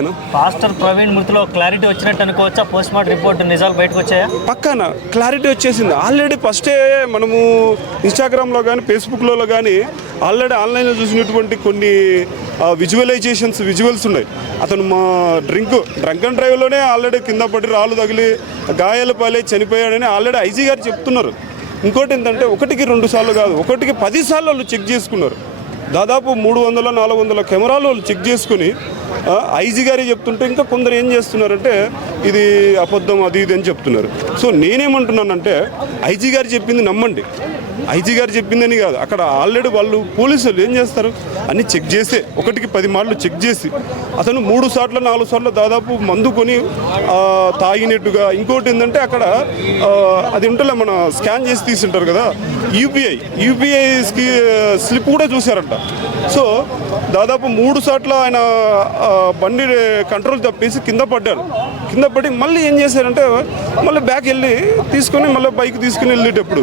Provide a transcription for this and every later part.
కరెక్టేనా pastor Praveen మృతిలో clarity వచ్చినట్టు అనుకోవచ్చా? పోస్ట్ మార్టం రిపోర్ట్ నిజాలు బయటకు వచ్చాయా? పక్కన క్లారిటీ వచ్చేసింది. ఆల్రెడీ ఫస్టే మనము ఇన్స్టాగ్రామ్లో కానీ ఫేస్బుక్లో కానీ ఆల్రెడీ ఆన్లైన్లో చూసినటువంటి కొన్ని విజువలైజేషన్స్ విజువల్స్ ఉన్నాయి. అతను మా డ్రింక్ డ్రంక్ అండ్ డ్రైవ్లోనే ఆల్రెడీ కింద పడి రాళ్ళు తగిలి గాయాలు పాలై చనిపోయాడని ఆల్రెడీ ఐజీ గారు చెప్తున్నారు. ఇంకోటి ఏంటంటే ఒకటికి రెండు సార్లు కాదు ఒకటికి పది సార్లు వాళ్ళు చెక్ చేసుకున్నారు. దాదాపు మూడు వందల నాలుగు వందల కెమెరాలు వాళ్ళు చెక్ చేసుకుని ఐజీ గారే చెప్తుంటే ఇంకా కొందరు ఏం చేస్తున్నారంటే ఇది అబద్ధం అది ఇది అని చెప్తున్నారు. సో నేనేమంటున్నానంటే ఐజీ గారు చెప్పింది నమ్మండి. ఐజీ గారు చెప్పిందని కాదు. అక్కడ ఆల్రెడీ వాళ్ళు పోలీసులు ఏం చేస్తారు? అన్ని చెక్ చేసే ఒకటికి పది మార్లు చెక్ చేసి అతను మూడు సార్లు నాలుగు సార్లు దాదాపు మందు కొని తాగినట్టుగా. ఇంకోటి ఏంటంటే అక్కడ అది ఉంటుందిలే మన స్కాన్ చేసి తీసుంటారు కదా యూపీఐ. యూపీఐకి స్లిప్ కూడా చూశారంట. సో దాదాపు మూడు సార్లు ఆయన బండి కంట్రోల్ తప్పేసి కింద పడ్డారు. కింద పడి మళ్ళీ ఏం చేశారంటే మళ్ళీ బ్యాక్ వెళ్ళి తీసుకొని మళ్ళీ బైక్ తీసుకుని వెళ్ళేటప్పుడు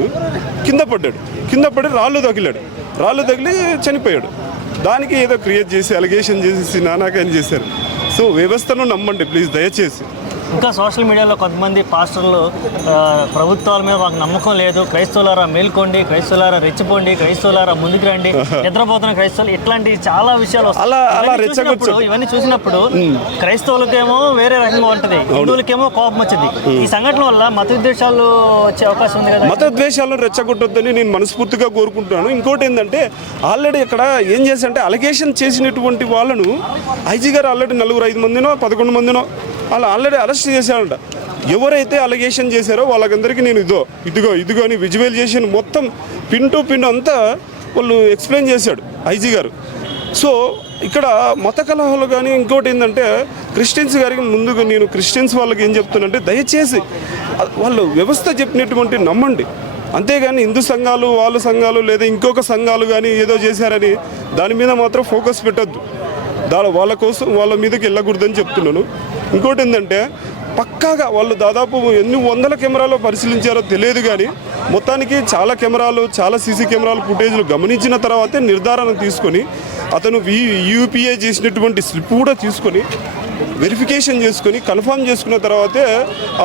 కింద పడ్డాడు. కింద పడి రాళ్ళు తగిలాడు. రాళ్ళు తగిలి చనిపోయాడు. దానికి ఏదో క్రియేట్ చేసి అలిగేషన్ చేసేసి ఏం చేశారు. సో వ్యవస్థను నమ్మండి ప్లీజ్ దయచేసి. ఇంకా సోషల్ మీడియాలో కొంతమంది పాస్టర్లు ప్రభుత్వాల మీద మాకు నమ్మకం లేదు. క్రైస్తవులారా మేల్కోండి క్రైస్తవులారా రెచ్చిపోండి క్రైస్తవులారా ముందుకు రండి నిద్రపోతున్న క్రైస్తవులు ఇట్లాంటి చాలా విషయాలు వస్తాయి. అలా- అలా ఇవన్నీ. చూసినప్పుడు- ఇవన్నీ చూసినప్పుడు క్రైస్తవులకేమో వేరే రకంగా ఉంటది. హిందువులకేమో కోపం వచ్చింది. ఈ సంఘటన వల్ల మత విద్వేషాలు వచ్చే అవకాశం ఉంది కదా. మత ద్వేషాలను రెచ్చగొట్టొద్దని నేను మనస్ఫూర్తిగా కోరుకుంటున్నాను. ఇంకోటి ఏంటంటే ఆల్రెడీ ఇక్కడ ఏం చేశారంటే అలిగేషన్ చేసినటువంటి వాళ్ళను ఐజీ గారు ఆల్రెడీ నలుగురు ఐదు మందినో పదకొండు మందినో వాళ్ళు ఆల్రెడీ అరెస్ట్ చేశారంట. ఎవరైతే అలిగేషన్ చేశారో వాళ్ళకందరికీ నేను ఇదో ఇదిగో ఇదిగో అని విజువలైజేషన్ మొత్తం పిన్ టు పిన్ అంతా వాళ్ళు ఎక్స్ప్లెయిన్ చేశాడు ఐజీ గారు. సో ఇక్కడ మత కలహాలు కానీ ఇంకోటి ఏంటంటే క్రిస్టియన్స్ గారికి ముందుగా నేను క్రిస్టియన్స్ వాళ్ళకి ఏం చెప్తున్నానంటే దయచేసి వాళ్ళు వ్యవస్థ చెప్పినటువంటి నమ్మండి. అంతేగాని హిందూ సంఘాలు వాళ్ళ సంఘాలు లేదా ఇంకొక సంఘాలు కానీ ఏదో చేశారని దాని మీద మాత్రం ఫోకస్ పెట్టద్దు. దాని వాళ్ళ కోసం వాళ్ళ మీదకి వెళ్ళకూడదని చెప్తున్నాను. ఇంకోటి ఏంటంటే పక్కాగా వాళ్ళు దాదాపు ఎన్ని వందల కెమెరాలు పరిశీలించారో తెలియదు కానీ మొత్తానికి చాలా కెమెరాలు చాలా సీసీ కెమెరాలు ఫుటేజ్లు గమనించిన తర్వాతే నిర్ధారణ తీసుకొని అతను వి యూపీఐ చేసినటువంటి స్లిప్ కూడా తీసుకొని వెరిఫికేషన్ చేసుకొని కన్ఫర్మ్ చేసుకున్న తర్వాతే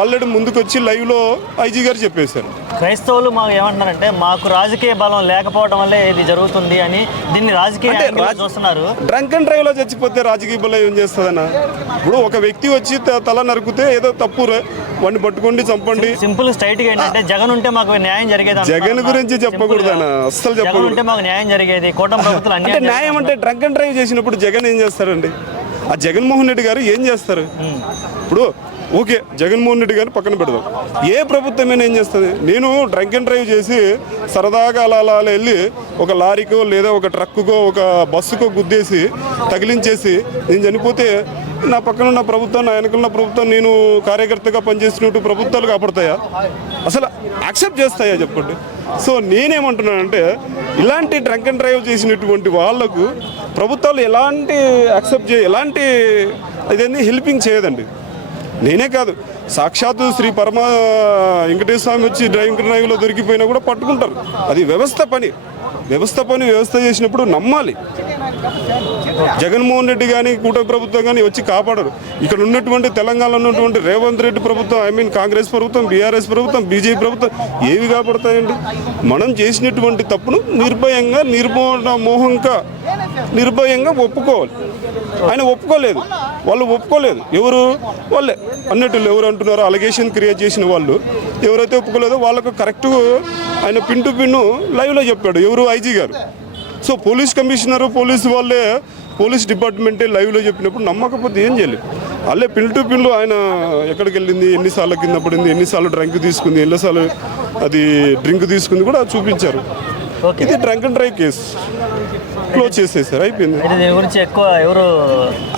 ఆల్రెడీ ముందుకు వచ్చి లైవ్లో ఐజీ గారు చెప్పేశారు క్రైస్తవులు మాకు ఏమంటున్నారంటే మాకు రాజకీయ బలం లేకపోవడం వల్లే ఇది జరుగుతుంది అని దీన్ని రాజకీయ చూస్తున్నారు డ్రంక్ అండ్ డ్రైవ్లో చచ్చిపోతే రాజకీయ బలం ఏం చేస్తుందన్న ఇప్పుడు ఒక వ్యక్తి వచ్చి తల నరికితే ఏదో తప్పు. వాడిని పట్టుకోండి చంపండి సింపుల్ స్ట్రైట్గా ఏంటంటే జగన్ ఉంటే మాకు న్యాయం జరిగేది. జగన్ గురించి చెప్పకూడదు. అస్సలు జగన్ చెప్పకూడదు. ఉంటే మాకు న్యాయం జరిగేది కూటమి ప్రభుత్వం న్యాయం అంటే డ్రంక్ అండ్ డ్రైవ్ చేసినప్పుడు జగన్ ఏం చేస్తారండి ఆ జగన్మోహన్ రెడ్డి గారు ఏం చేస్తారు? ఇప్పుడు ఓకే జగన్మోహన్ రెడ్డి గారిని పక్కన పెడదాం. ఏ ప్రభుత్వమైనా ఏం చేస్తుంది? నేను డ్రంక్ అండ్ డ్రైవ్ చేసి సరదాగా అలా అలా వెళ్ళి ఒక లారీకో లేదా ఒక ట్రక్కుకో ఒక బస్సుకో గుద్దేసి తగిలించేసి నేను చనిపోతే నా పక్కన ఉన్న ప్రభుత్వం నా వెనకున్న ప్రభుత్వం నేను కార్యకర్తగా పనిచేసినట్టు ప్రభుత్వాలు కాపాడతాయా? అసలు యాక్సెప్ట్ చేస్తాయా చెప్పండి? సో నేనేమంటున్నానంటే ఇలాంటి డ్రంక్ అండ్ డ్రైవ్ చేసినటువంటి వాళ్ళకు ప్రభుత్వాలు ఎలాంటి యాక్సెప్ట్ చే ఎలాంటి ఇదేంది హెల్పింగ్ చేయదండి. నేనే కాదు సాక్షాత్తు శ్రీ పరమ వెంకటేశ్వర స్వామి వచ్చి డ్రైవింగ్ డ్రైవ్లో దొరికిపోయినా కూడా పట్టుకుంటారు. అది వ్యవస్థ పని. వ్యవస్థ పని వ్యవస్థ చేసినప్పుడు నమ్మాలి. జగన్మోహన్ రెడ్డి కానీ కూటమి ప్రభుత్వం కానీ వచ్చి కాపాడరు. ఇక్కడ ఉన్నటువంటి తెలంగాణలో ఉన్నటువంటి రేవంత్ రెడ్డి ప్రభుత్వం ఐ మీన్ కాంగ్రెస్ ప్రభుత్వం బీఆర్ఎస్ ప్రభుత్వం బీజేపీ ప్రభుత్వం ఏవి కాపాడతాయండి? మనం చేసినటువంటి తప్పును నిర్భయంగా నిర్మోహ మోహంగా నిర్భయంగా ఒప్పుకోవాలి. ఆయన ఒప్పుకోలేదు. వాళ్ళు ఒప్పుకోలేదు. ఎవరు? వాళ్ళే. అన్నట్టు ఎవరు అంటున్నారో అలిగేషన్ క్రియేట్ చేసిన వాళ్ళు. ఎవరైతే ఒప్పుకోలేదో వాళ్ళకు కరెక్ట్ ఆయన పిన్ టు పిన్ లైవ్లో చెప్పాడు. ఎవరు? ఐజీ గారు. సో పోలీస్ కమిషనర్ పోలీసు వాళ్ళే పోలీస్ డిపార్ట్మెంటే లైవ్లో చెప్పినప్పుడు నమ్మకపోతే ఏం చేయలేదు అల్లే పిన్ టు పిన్లు ఆయన ఎక్కడికి వెళ్ళింది? ఎన్నిసార్లు కింద పడింది? ఎన్నిసార్లు డ్రంక్ తీసుకుంది? ఎన్నిసార్లు అది డ్రింక్ తీసుకుంది కూడా చూపించారు. ఇది drunk and drive case close చేసేసారు అయిపోయింది. దీని గురించి ఎక్కువ ఎవరు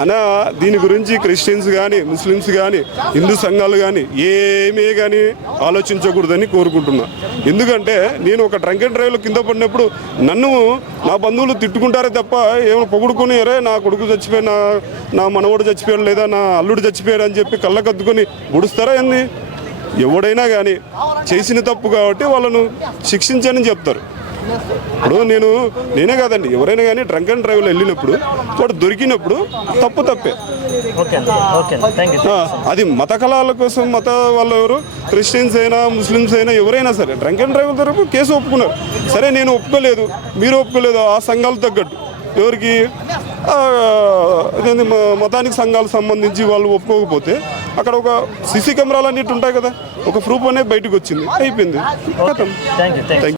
అనా దీని గురించి క్రిస్టియన్స్ కానీ ముస్లిమ్స్ కానీ హిందూ సంఘాలు కానీ ఏమీ కానీ ఆలోచించకూడదని కోరుకుంటున్నా. ఎందుకంటే నేను ఒక డ్రంక్ అండ్ డ్రైవ్లో కింద పడినప్పుడు నన్ను నా బంధువులు తిట్టుకుంటారే తప్ప ఏమైనా పొగుడుకొని అరే నా కొడుకు చచ్చిపోయాడు నా నా మనవడు చచ్చిపోయాడు లేదా నా అల్లుడు చచ్చిపోయాడు అని చెప్పి కళ్ళకద్దుకొని గుడుస్తారా ఏంది? ఎవడైనా కానీ చేసిన తప్పు కాబట్టి వాళ్ళను శిక్షించని చెప్తారు. ఇప్పుడు నేను నేనే కాదండి ఎవరైనా కానీ డ్రంక్ అండ్ డ్రైవ్లో వెళ్ళినప్పుడు వాడు దొరికినప్పుడు తప్పు తప్పే. అది మత కళాల కోసం మత వాళ్ళు ఎవరు? క్రిస్టియన్స్ అయినా ముస్లిమ్స్ అయినా ఎవరైనా సరే డ్రంక్ అండ్ డ్రైవ్ తరపు కేసు ఒప్పుకున్నారు. సరే నేను ఒప్పుకోలేదు మీరు ఒప్పుకోలేదు ఆ సంఘాలు తగ్గట్టు. ఎవరికి? మతానికి సంఘాలకు సంబంధించి వాళ్ళు ఒప్పుకోకపోతే అక్కడ ఒక సీసీ కెమెరాలు అన్నిటి ఉంటాయి కదా ఒక ప్రూఫ్ అనేది బయటకు వచ్చింది. అయిపోయింది. Thank you